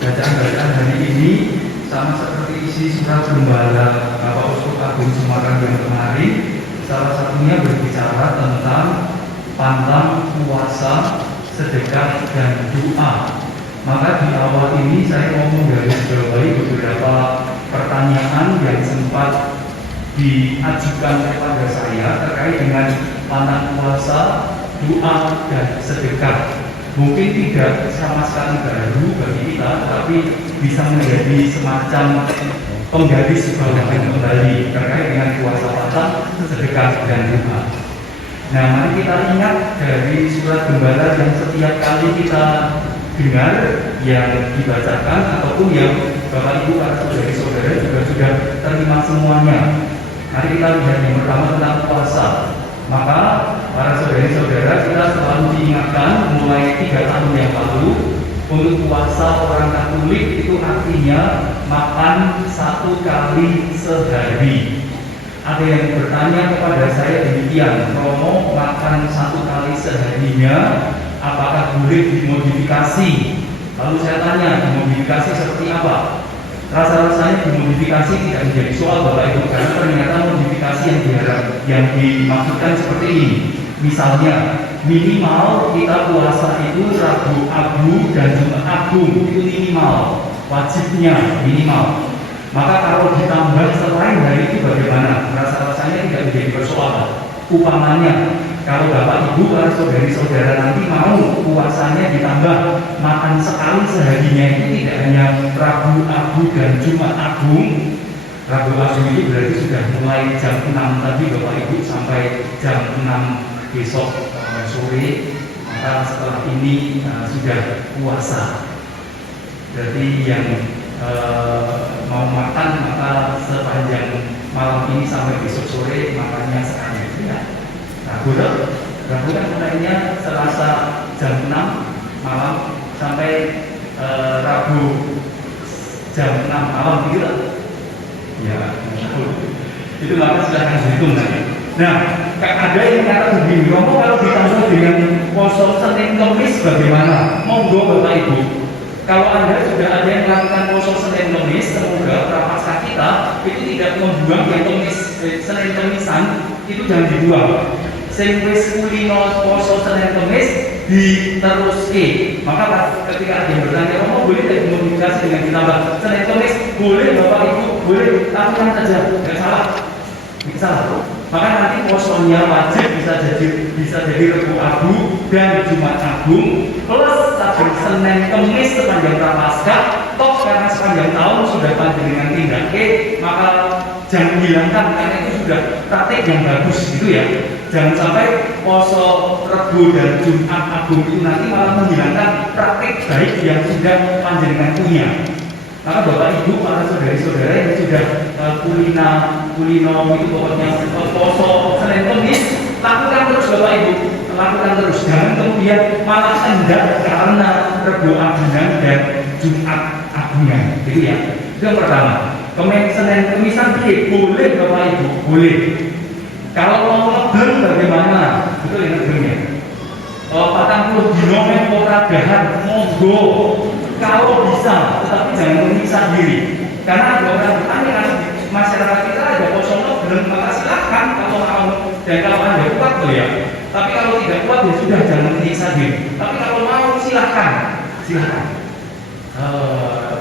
bacaan-bacaan hari ini sama seperti isi surat Gembala Bapak Uskup Agung Semarang yang kemarin. Salah satunya berbicara tentang pantang puasa, sedekah, dan doa. Maka di awal ini saya mau menggarisbawahi beberapa pertanyaan yang sempat diajukan kepada saya terkait dengan pantang puasa, doa, dan sedekah. Mungkin tidak sama sekali baru bagi kita, tetapi bisa menjadi semacam penggaris bawahan kembali terkait dengan puasa, pantang, sedekah, dan doa. Nah, mari kita ingat dari surat Gembala yang setiap kali kita dengar, yang dibacakan, ataupun yang Bapak Ibu para saudari-saudara juga sudah terima semuanya. Mari kita lihat yang pertama tentang puasa. Maka para saudari-saudara, kita selalu diingatkan mulai 3 tahun yang lalu, untuk puasa orang Katolik itu artinya makan 1 kali sehari. Ada yang bertanya kepada saya demikian, Romo, makan 1 kali seharinya apakah boleh dimodifikasi? Lalu saya tanya, dimodifikasi seperti apa? Rasa-rasanya dimodifikasi tidak menjadi soal Bapak Ibu, karena ternyata modifikasi yang dimaksudkan seperti ini. Misalnya, minimal kita puasa itu Rabu Agung dan Jumat Agung, itu minimal, wajibnya minimal. Maka kalau ditambah selain hari itu bagaimana? Rasa-rasanya tidak menjadi persoalan. Umpamanya, kalau Bapak Ibu para saudari-saudara nanti mau puasanya ditambah makan sekali seharinya, itu tidak hanya Rabu Agung dan Jumat Agung. Rabu Agung itu berarti sudah mulai jam 6 tadi Bapak Ibu sampai jam 6 besok sore. Maka setelah ini sudah puasa. Berarti yang mau makan maka sepanjang malam ini sampai besok sore makannya sekali ya. Rabu kan mulainya Selasa jam 6 malam sampai Rabu jam 6 malam gitu. Ya, itu maka silahkan dihitung nanti. Nah, ada yang kata begini, Romo kalau ditambah dengan poso Senin Kemis bagaimana? Monggo Bapak Ibu. Kalau Anda sudah ada yang melakukan poso Senin Kemis, semoga prapaskah kita itu tidak membuang yang Senin Kemisan, itu jangan dibuang. Sing wis kulino poso Senin Kemis diteruske. Maka ketika ada yang bertanya, Romo boleh tidak dimodifikasi dengan ditambah Senin Kemis? Boleh Bapak Ibu, boleh, lakukan saja, tidak salah. Tidak salah. Maka nanti posonya wajib bisa jadi Rabu Agung dan Jumat Agung plus saben Senin Kemis sepanjang prapaskah. Toh karena sepanjang tahun sudah panjenengan tindake, maka jangan hilangkan, karena itu sudah praktik yang bagus gitu ya. Jangan sampai poso Rabu dan Jumat Agung itu nanti malah menghilangkan praktik baik yang sudah panjenengan punya. Maka Bapak Ibu, para saudari-saudara yang sudah kulino itu pokoknya poso Senin Kemis, lakukan terus Bapak Ibu, lakukan terus. Jangan kemudian malah hendak karena Rabu Agungan dan Jumat Agungan, gitu ya. Itu yang pertama. Senin Kemisan boleh Bapak Ibu, boleh. Kalau mau ngebleng bagaimana? Betul ya ngeblengnya. 40 dino ora dahan, monggo. Kalau bisa, tetapi jangan menyiksa diri. Karena ada orang bertanya, kan masyarakat kita ada kosong belum, maka silahkan kalau mau dan kalau Anda kuat tuh ya. Tapi kalau tidak kuat ya sudah, jangan menyiksa diri. Tapi kalau mau silahkan.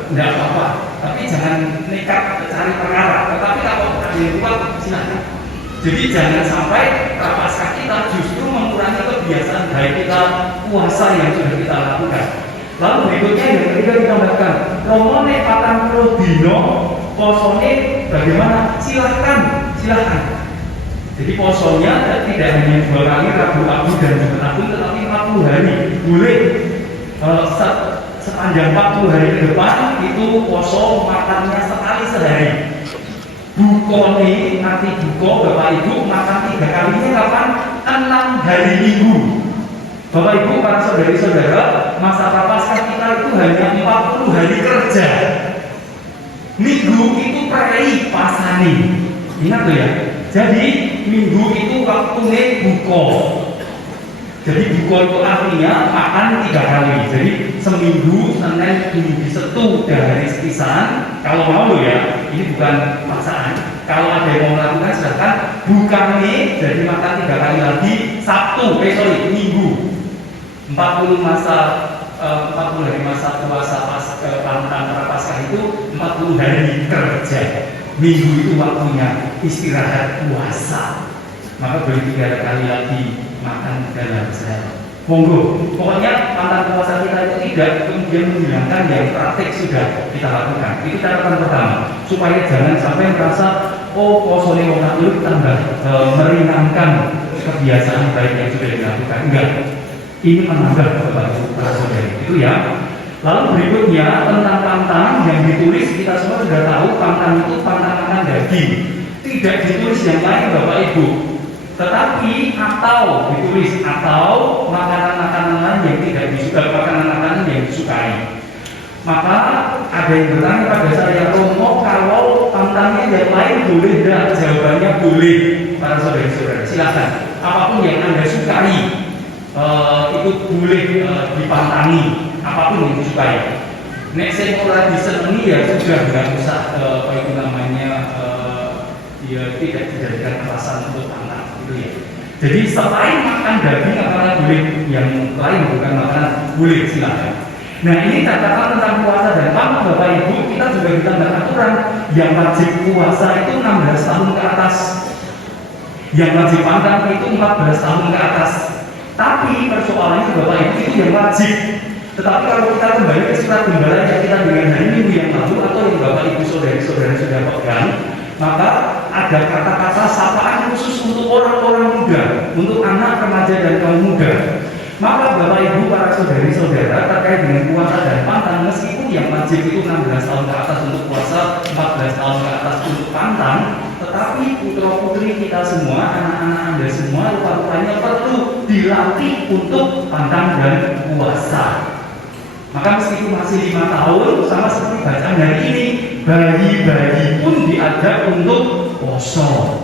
Tidak apa-apa. Tapi jangan nekat cari perkara. Tetapi kalau ada yang kuat silahkan. Jadi jangan sampai prapaskah kita justru mengurangi kebiasaan baik kita puasa yang sudah kita lakukan. Lalu berikutnya yang ketiga ditambahkan, Romo nek 40 dino posone bagaimana? Silahkan. Jadi posonya tidak hanya 2 kali Rabu Agung dan Jumat Agung, tetapi 40 hari boleh. Sepanjang 40 hari ke depan itu poso makannya sekali sehari. Bukone arti buko Bapak Ibu makan 3 kalinya kapan? 6 hari Minggu. Bapak Ibu para saudari-saudara, masa prapaskah kita itu hanya 40 hari kerja. Minggu itu prei pasani. Ingat tuh ya. Jadi minggu itu waktunya buko. Jadi dukun itu artinya makan 3 kali. Jadi seminggu, Senin, di Setu dari sepisan. Kalau mau ya, ini bukan paksaan. Kalau ada yang mau melakukan silahkan. Bukan nih, jadi makan 3 kali lagi. Sabtu, Minggu. 40 hari masa puasa antara Paskah itu 40 hari kerja. Minggu itu waktunya istirahat puasa. Maka boleh 3 kali lagi makan dalam sehari. Monggo, pokoknya pantang puasa kita itu tidak kemudian menghilangkan yang praktik sudah kita lakukan. Itu catatan pertama, supaya jangan sampai merasa posone wong Katolik tambah meringankan kebiasaan baik yang sudah dilakukan. Enggak, ini menambah kepada para saudari. Itu ya. Lalu berikutnya tentang pantang yang ditulis, kita semua sudah tahu pantang itu pantang makan daging. Tidak ditulis yang lain Bapak Ibu. Tetapi atau ditulis atau makanan-makanan yang tidak disukai, makanan-makanan yang disukai. Maka ada yang bertanya pada saya, Romo, kalau pantangnya yang lain boleh tidak? Jawabannya boleh, para saudara-saudara. Silakan. Apapun yang Anda sukai itu boleh dipantangi. Apapun yang disukai. Nek saya ora disenengi ya sudah nggak usah dia tidak dijadikan alasan untuk pantang. Ya. Jadi selain makan daging makanan boleh, yang lain bukan makanan boleh, silakan. Nah ini catatan tentang puasa dan pantang Bapak Ibu, kita juga ditambah aturan yang wajib puasa itu 16 tahun ke atas, yang wajib pantang itu 14 tahun ke atas. Tapi persoalannya Bapak Ibu itu yang wajib. Tetapi kalau kita kembali ke surat gembala yang kita dengar hari Minggu yang lalu atau yang Bapak Ibu saudara-saudara sudah pegang, maka ada kata-kata sapaan khusus untuk orang-orang muda, untuk anak, remaja, dan kaum muda. Maka Bapak Ibu, para saudari-saudara terkait dengan puasa dan pantang, meskipun yang wajib itu 16 tahun ke atas untuk puasa, 14 tahun ke atas untuk pantang, tetapi putra-putri kita semua, anak-anak Anda semua, rupa-rupanya perlu dilatih untuk pantang dan puasa. Maka meskipun masih 5 tahun, sama seperti bacaan hari ini, bayi-bayi pun diajak untuk poso.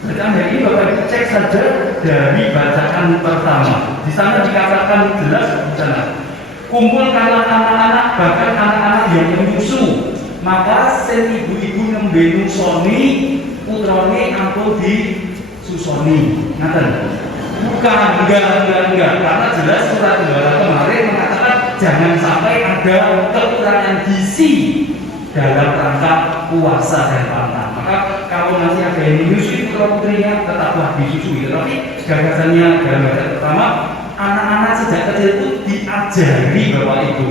Bacaan hari ini Bapak Ibu cek saja dari bacaan pertama. Di sana dikatakan jelas di sana. Kumpulkanlah anak-anak, bahkan anak-anak yang menyusu. Maka sen ibu-ibu nembe nusoni, putrane ampun disusoni. Ngaten. Bukan, enggak. Karena jelas surat gembala kemarin mengatakan jangan sampai ada kekurangan gizi dalam rangka puasa dan pantang. Maka kalau nanti ada yang menyusui putra-putrinya tetaplah disusui. Tetapi gagasannya dalam bacaan pertama, anak-anak sejak kecil itu diajari Bapak Ibu.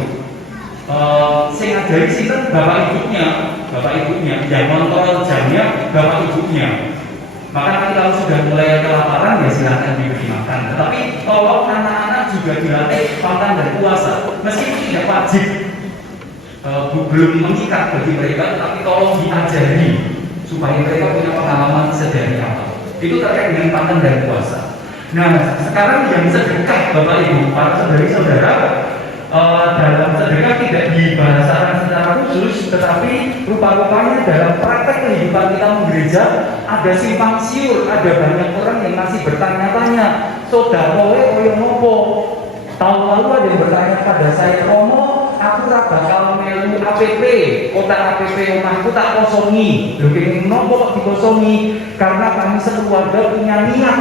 Saya ngajari sih Bapak Ibunya, yang kontrol jamnya Bapak Ibunya. Maka nanti kalau sudah mulai kelaparan ya silahkan diberi makan. Tetapi tolong anak-anak juga dilatih pantang dan puasa, meskipun tidak wajib, belum mengikat bagi mereka, tetapi tolong diajari supaya mereka punya pengalaman sedari awal. Itu terkait dengan pantang dan puasa. Nah, sekarang yang sedekah Bapak Ibu, para saudari-saudara, dalam sedekah tidak dibahasakan secara khusus, tetapi rupa-rupanya dalam praktek kehidupan kita menggereja ada simpang siur, ada banyak orang yang masih bertanya-tanya, saudara koyo ngopo? Tahun lalu ada yang bertanya pada saya, Romo, aku tak bakal melu APP, kota APP omahku tak kosongi. Lho kene nopo kok dikosongi? Karena kami sekeluarga punya niat,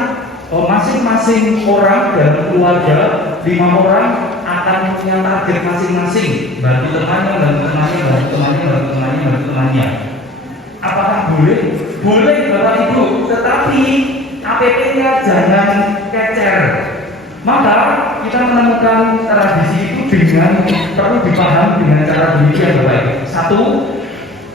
masing-masing orang dalam keluarga 5 orang akan punya target masing-masing, bantu temannya. Apakah boleh? Boleh Bapak Ibu, tetapi APP-nya jangan kecer. Maka kita menemukan tradisi itu dengan perlu dipahami dengan cara demikian Bapak Ibu. Satu,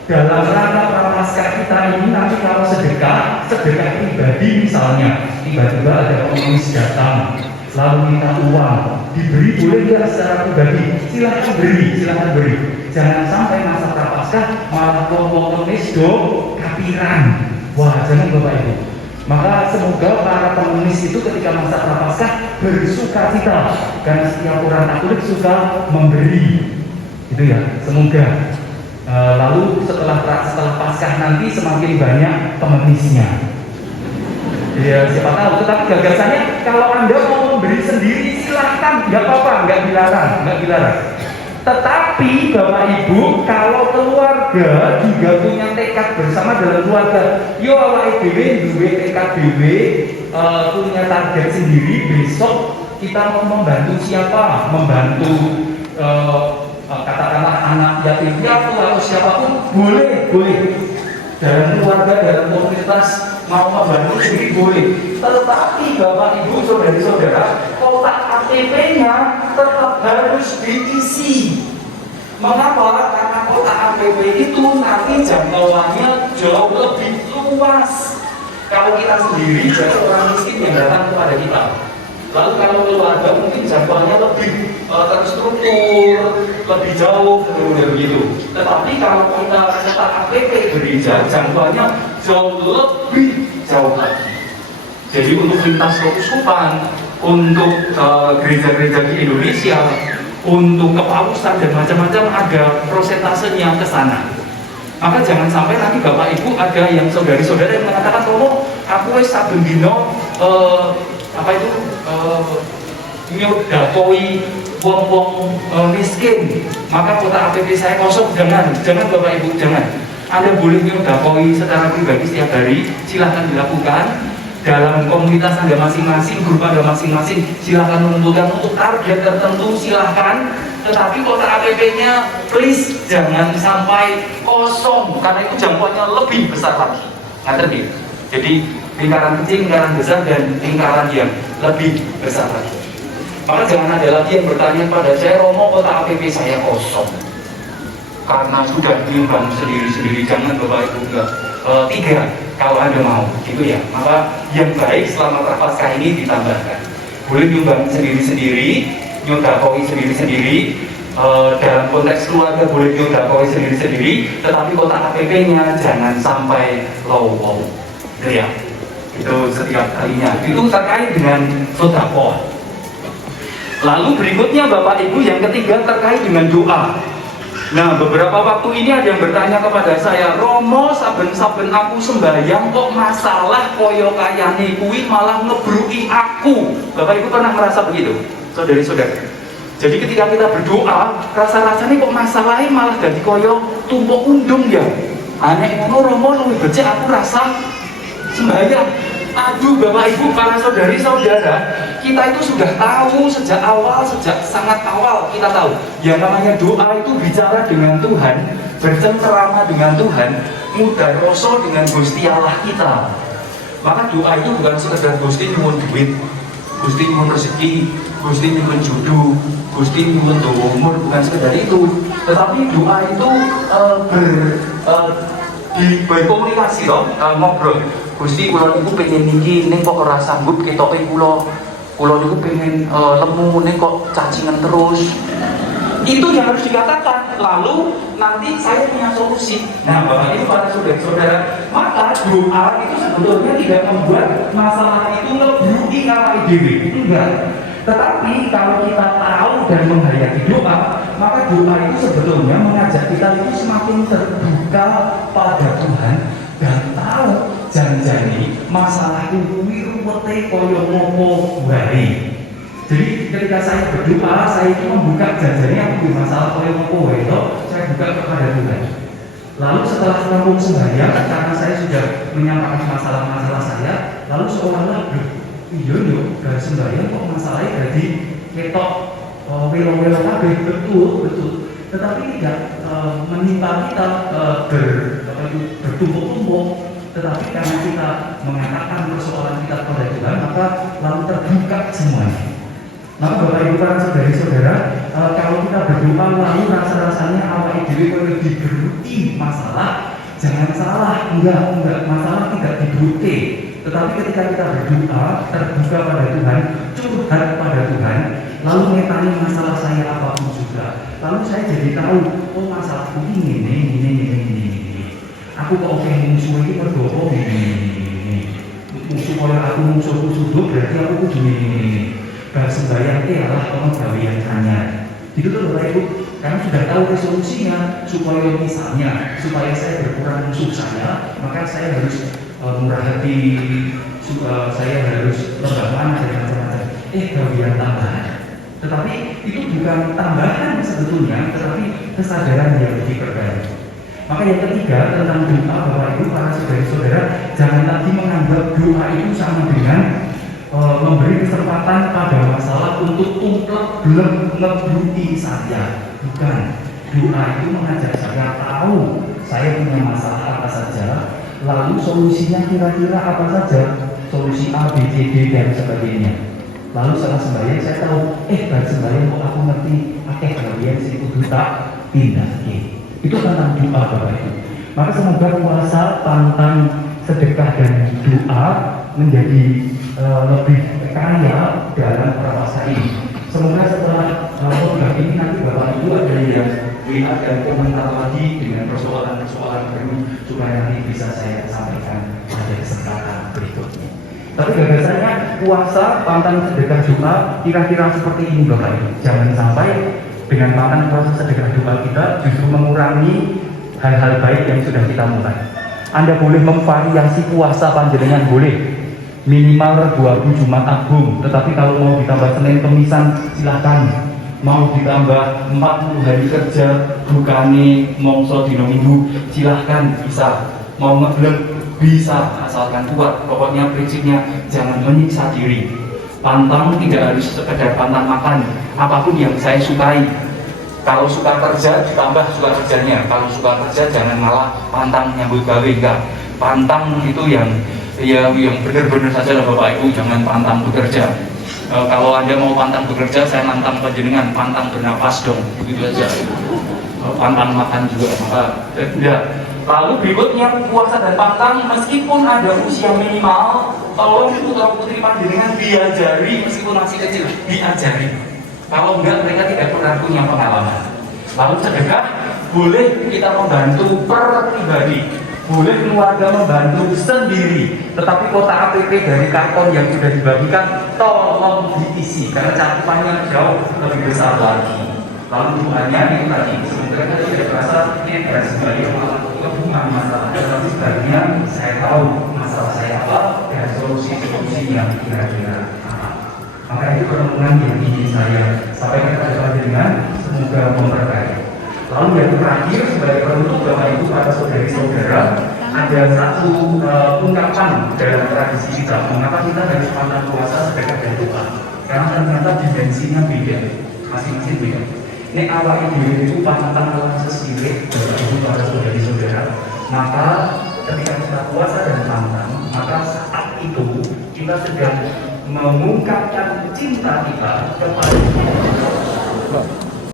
dalam rangka prapaskah kita ini nanti kalau sedekah pribadi misalnya, tiba-tiba ada pengemis datang lalu minta uang, diberi boleh tidak secara pribadi? Silahkan beri. Jangan sampai masa prapaskah malah pengemis kapiran. Wah, jangan Bapak Ibu. Maka semoga para pengemis itu ketika masa prapaskah bersuka cita, karena setiap orang Katolik suka memberi. Itu ya, semoga. Lalu setelah Paskah nanti semakin banyak pengemisnya. Ya siapa tahu. Tetapi gagasannya kalau Anda mau aman, nggak apa-apa, nggak dilarang. Tetapi Bapak Ibu, kalau keluarga juga punya tekad bersama dalam keluarga, yo awake dhewe duwe tekad dhewe, punya target sendiri, besok kita mau membantu siapa? Membantu katakanlah anak yatim piatu atau siapapun, boleh. Dalam keluarga, dalam komunitas mau membantu sendiri boleh. Tetapi Bapak Ibu, saudara-saudara, kotak APP-nya tetap harus diisi. Mengapa? Karena kotak APP itu nanti jangkauannya jauh lebih luas. Kalau kita sendiri jadi orang miskin yang datang kepada kita. Lalu kalau keluarga mungkin jangkauannya lebih terstruktur, lebih jauh, begitu. Tetapi kalau kita kotak APP gereja, jangkauannya jauh lebih jauh lagi. Jadi untuk lintas keuskupan, untuk gereja-gereja di Indonesia, untuk kepausan dan macam-macam ada prosentasenya ke sana. Maka jangan sampai nanti Bapak Ibu ada yang saudari-saudara yang mengatakan, "Oh, aku wis saben dino nyodakoi wong-wong miskin, maka kota APP saya kosong." Jangan Bapak Ibu, jangan. Anda boleh nyodakoi secara pribadi setiap hari, silahkan dilakukan. Dalam komunitas Anda masing-masing, grup Anda masing-masing, silahkan menentukan untuk target tertentu, silahkan. Tetapi kota APP-nya please jangan sampai kosong, karena itu jangkauannya lebih besar lagi. Ngerti? Jadi lingkaran kecil, lingkaran besar, dan lingkaran yang lebih besar lagi. Maka jangan ada lagi yang bertanya pada saya, "Romo, kota APP saya kosong karena sudah nyumbang sendiri-sendiri." Jangan Bapak Ibu, enggak. 3 kalau Anda mau, gitu ya. Maka yang baik selama Prapaskah ini ditambahkan. Boleh nyumbang sendiri-sendiri, nyodakoi sendiri-sendiri, dalam konteks keluarga boleh nyodakoi sendiri-sendiri, tetapi kotak APP-nya jangan sampai low. Gitu ya. Itu setiap kalinya. Itu terkait dengan sedekah. Lalu berikutnya Bapak Ibu, yang ketiga terkait dengan doa. Nah, beberapa waktu ini ada yang bertanya kepada saya, "Romo, saben-saben aku sembahyang kok masalah koyo kayane kuwi malah ngebruki aku." Bapak Ibu pernah merasa begitu, saudari-saudara? Jadi ketika kita berdoa, rasa-rasanya kok masalahnya malah jadi koyo tumpuk undung ya. Aneh ngono Romo luwih becik aku rasa sembahyang. Aduh Bapak Ibu, para saudari-saudara, kita itu sudah tahu sejak awal, sejak sangat awal kita tahu yang namanya doa itu bicara dengan Tuhan, bercengkerama dengan Tuhan, mudah rasa dengan Gusti Allah kita. Maka doa itu bukan sekedar Gusti nyuwun duit, Gusti nyuwun rezeki, Gusti nyuwun jodoh, Gusti nyuwun umur, bukan sekedar itu. Tetapi doa itu berkomunikasi loh, ngobrol. Gusti kula niku pengen niki ning kok ora sanggup ketoke kula niku pengen lemu ning kok cacingan terus. Itu yang harus dikatakan. Lalu nanti saya punya solusi. Nah, Bapak Ibu, para saudara-saudara, maka doa itu sebetulnya tidak membuat masalah itu lebih awake dhewe. Enggak. Tetapi kalau kita tahu dan menghayati doa, maka doa itu sebetulnya mengajak kita itu semakin terbuka pada Tuhan dan tahu janjani masalah kuwi ruwete kaya ngopo wae. Jadi ketika saya berdoa, saya itu membuka janjani aku masalah kaya ngopo wae to, saya buka kepada Tuhan. Lalu setelah rampung sembahyang, karena saya sudah menyampaikan masalah-masalah saya, lalu seolah-olah iya gak sembahyang kok masalahnya jadi ketok welo-welo kabeh, betul. Tetapi tidak menimpa kita bertumpuk-tumpuk, tetapi karena kita mengatakan persoalan kita kepada Tuhan, maka lalu terbuka semuanya. Maka Bapak Ibu, para saudari-saudara, kalau kita berdoa lalu rasa-rasanya awake dhewe koyo digeruti masalah, jangan salah, enggak, masalah tidak digeruti. Tetapi ketika kita berdoa, terbuka pada Tuhan, curhat pada Tuhan, lalu ngetani masalah saya apapun juga, lalu saya jadi tahu, oh masalahku ini. Aku kok oke musuh ini berdoa ini. Musuh kalau aku musuhku sudut, berarti aku kudu ini. Gak sembahyang adalah penggawean hanya. Itu tuh Bapak Ibu, karena sudah tahu resolusinya, supaya saya berkurang musuh saya, maka saya harus murah hati, saya harus lemah mana dan macam-macam. Gawean tambahan. Tetapi itu bukan tambahan sebetulnya, tetapi kesadaran yang lebih berkali. Maka yang ketiga tentang doa, Bapak Ibu, para saudara-saudara, jangan lagi menganggap doa itu sama dengan memberi kesempatan pada masalah untuk tumplek ngebluti saja. Bukan. Doa itu mengajak saya tahu saya punya masalah apa saja, lalu solusinya kira-kira apa saja, solusi A, B, C, D dan sebagainya. Lalu setelah sembahyang saya tahu, bar sembahyang kok aku ngerti akeh bagian sing kudu tak tindake. Itu tentang doa, Bapak Ibu. Maka semoga puasa, pantang, sedekah dan doa menjadi lebih kaya dalam puasa ini. Semoga setelah program ini nanti Bapak Ibu ada yang lihat dan komentar lagi dengan persoalan-persoalan baru supaya nanti bisa saya sampaikan pada kesempatan berikutnya. Tapi gagasannya puasa, pantang, sedekah, doa kira-kira seperti ini, Bapak Ibu. Jangan sampai dengan pantang, puasa, sedekah, doa kita justru mengurangi hal-hal baik yang sudah kita mulai. Anda boleh memvariasi puasa panjenengan, boleh minimal Rabu Jumat Agung, tetapi kalau mau ditambah Senin Kemisan silahkan. Mau ditambah 40 hari kerja bukane mongso dino minggu silahkan, bisa. Mau ngeblek bisa, asalkan kuat. Pokoknya prinsipnya jangan menyiksa diri. Pantang tidak harus sekedar pantang makan, apapun yang saya sukai. Kalau suka kerja ditambah suka kerjanya, kalau suka kerja jangan malah pantang nyambut gawe, enggak. Pantang itu yang benar-benar saja lah Bapak Ibu, jangan pantang bekerja. Kalau Anda mau pantang bekerja, saya nantang panjenengan pantang bernapas dong, begitu aja. Pantang makan juga, maka tidak. Lalu berikutnya puasa dan pantang, meskipun ada usia minimal, tolong putra putri panjenengan diajari, meskipun masih kecil, diajari. Kalau enggak, mereka tidak pernah punya pengalaman. Lalu sedekah, boleh kita membantu per pribadi, boleh keluarga membantu sendiri, tetapi kotak APP dari karton yang sudah dibagikan tolong diisi karena cakupannya jauh lebih besar lagi. Lalu doanya itu tadi, semoga kita tidak merasa ini dan sebagai kebutuhan masalah, tetapi sebagian saya tahu masalah saya apa dan solusi-solusi yang kira-kira apa. Maka itu pertemuan yang ingin saya sampaikan kepada dengan semoga memberkati. Lalu yang terakhir sebagai penutup Bapak Ibu para saudari-saudara, ada satu ungkapan dalam tradisi kita mengapa kita harus pantang puasa, sedekah dan doa. Karena ternyata dimensinya beda, masing-masing beda. Ini awal itu pantang lawan sesirik Bapak Ibu para saudari-saudara. Maka ketika kita puasa dan pantang, maka saat itu kita sedang mengungkapkan cinta kita kepada